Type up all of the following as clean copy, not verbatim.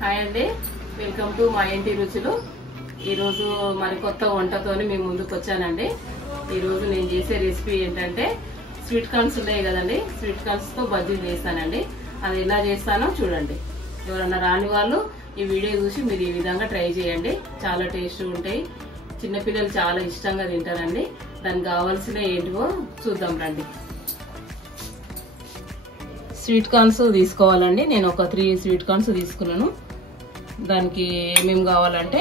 Hi అండి, welcome to మా ఇంటి రుచులు. ఈరోజు మరి కొత్త వంటతోని మేము ముందుకు వచ్చానండి. ఈరోజు నేను చేసే రెసిపీ ఏంటంటే స్వీట్ కార్న్స్ ఉన్నాయి కదండి, స్వీట్ కార్న్స్ తో బజ్జీలు చేస్తానండి. అది ఎలా చేస్తానో చూడండి. ఎవరన్నా రాని వాళ్ళు ఈ వీడియో చూసి మీరు ఈ విధంగా ట్రై చేయండి. చాలా టేస్ట్ ఉంటాయి, చిన్నపిల్లలు చాలా ఇష్టంగా తింటారండి. దానికి కావాల్సిన ఏంటివో చూద్దాం రండి. స్వీట్ కార్న్స్ తీసుకోవాలండి. నేను ఒక 3 స్వీట్ కార్న్స్ తీసుకున్నాను. దానికి ఏమేమి కావాలంటే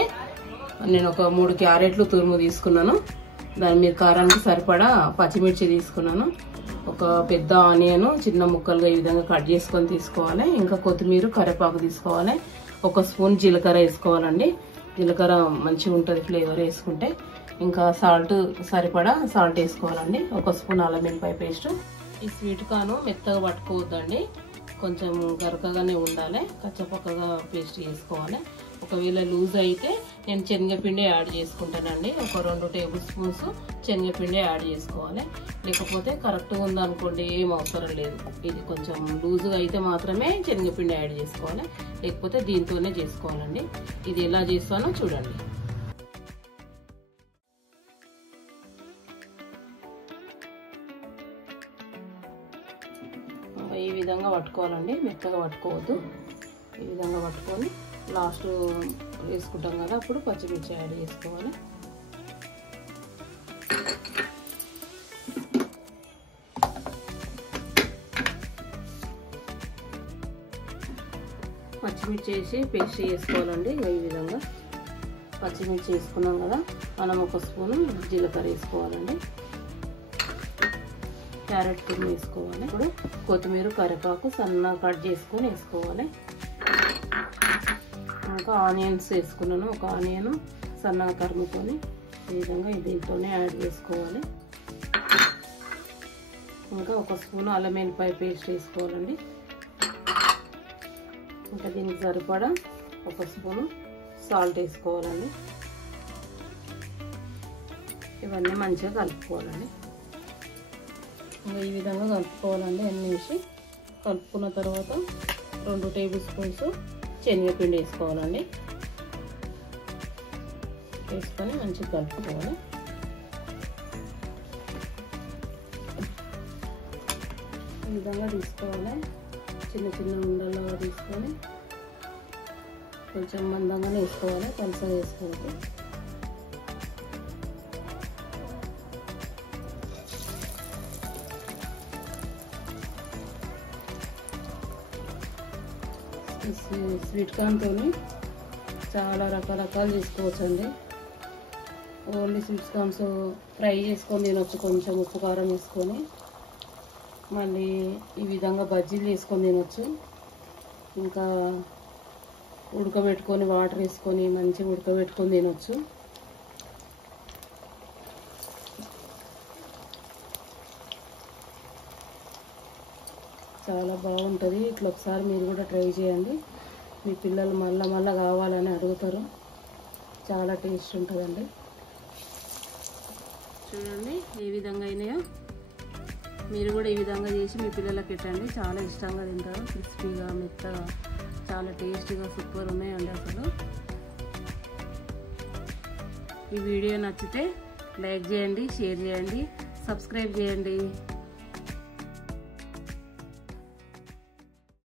నేను ఒక 3 క్యారెట్లు తురుము తీసుకున్నాను. దాని మీద కారానికి సరిపడా పచ్చిమిర్చి తీసుకున్నాను. ఒక పెద్ద ఆనియన్ చిన్న ముక్కలుగా ఈ విధంగా కట్ చేసుకొని తీసుకోవాలి. ఇంకా కొత్తిమీర, కరివేపాకు తీసుకోవాలి. 1 స్పూన్ జీలకర్ర వేసుకోవాలండి. జీలకర్ర మంచిగా ఉంటుంది ఫ్లేవర్ వేసుకుంటే. ఇంకా సాల్ట్ సరిపడా సాల్ట్ వేసుకోవాలండి. 1 స్పూన్ అల్లం వెల్లిపాయ పేస్ట్. ఈ స్వీట్ కార్న్ మెత్తగా పట్టుకోవద్దండి, కొంచెం గరకగానే ఉండాలి. కచ్చపక్కగా పేస్ట్ చేసుకోవాలి. ఒకవేళ లూజ్ అయితే నేను శనగపిండి యాడ్ చేసుకుంటానండి. ఒక 2 టేబుల్ స్పూన్స్ శనగపిండి యాడ్ చేసుకోవాలి. లేకపోతే కరెక్ట్గా ఉందనుకోండి, ఏం అవసరం లేదు. ఇది కొంచెం లూజ్గా అయితే మాత్రమే శనగపిండి యాడ్ చేసుకోవాలి, లేకపోతే దీంతోనే చేసుకోవాలండి. ఇది ఎలా చేస్తానో చూడండి. ఈ విధంగా పట్టుకోవాలండి, మెత్తగా పట్టుకోవద్దు. ఈ విధంగా పట్టుకొని లాస్ట్ వేసుకుంటాం కదా, అప్పుడు పచ్చిమిర్చి యాడ్ చేసుకోవాలి. పచ్చిమిర్చి వేసి పేస్ట్ చేసుకోవాలండి. ఈ విధంగా పచ్చిమిర్చి వేసుకున్నాం కదా, మనం 1 స్పూను జీలకర్ర వేసుకోవాలండి. క్యారెట్ తురుము వేసుకోవాలి. ఇప్పుడు కొత్తిమీర, కరివేపాకు సన్నగా కట్ చేసుకొని వేసుకోవాలి. ఇంకా ఆనియన్స్ వేసుకున్నాను. ఒక ఆనియన్ సన్నగా తరుముకొని ఈ విధంగా దీంతోనే యాడ్ చేసుకోవాలి. ఇంకా 1 స్పూన్ అల్లం వెల్లిపాయ పేస్ట్ వేసుకోవాలండి. ఇంకా దీనికి సరిపడా 1 స్పూను సాల్ట్ వేసుకోవాలండి. ఇవన్నీ మంచిగా కలుపుకోవాలండి. ఇంకా ఈ విధంగా కలుపుకోవాలండి. అన్నీ వేసి కలుపుకున్న తర్వాత 2 టేబుల్ స్పూన్స్ శనగపిండి వేసుకోవాలండి. వేసుకొని మంచిగా కలుపుకోవాలి. ఈ విధంగా తీసుకోవాలి. చిన్న చిన్న ఉండలుగా తీసుకొని కొంచెం మందంగానే వేసుకోవాలి, పలుసగా వేసుకోవాలి. స్వీట్ కార్న్తో చాలా రకరకాలు చేసుకోవచ్చండి. ఓన్లీ స్వీట్ కార్న్స్ ఫ్రై చేసుకొని తినొచ్చు, కొంచెం ఉప్పు కారం వేసుకొని. మళ్ళీ ఈ విధంగా బజ్జీలు వేసుకొని తినొచ్చు. ఇంకా ఉడకబెట్టుకొని వాటర్ వేసుకొని మంచిగా ఉడకబెట్టుకొని తినొచ్చు. చాలా బాగుంటుంది. ఇట్లా ఒకసారి మీరు కూడా ట్రై చేయండి. మీ పిల్లలు మళ్ళా కావాలని అడుగుతారు. చాలా టేస్ట్ ఉంటుందండి. చూడండి ఏ విధంగా అయినాయో. మీరు కూడా ఈ విధంగా చేసి మీ పిల్లలకి పెట్టండి, చాలా ఇష్టంగా తింటారు. క్రిస్పీగా, మెత్తగా, చాలా టేస్టీగా సూపర్ ఉన్నాయండి అసలు. ఈ వీడియో నచ్చితే లైక్ చేయండి, షేర్ చేయండి, సబ్స్క్రైబ్ చేయండి.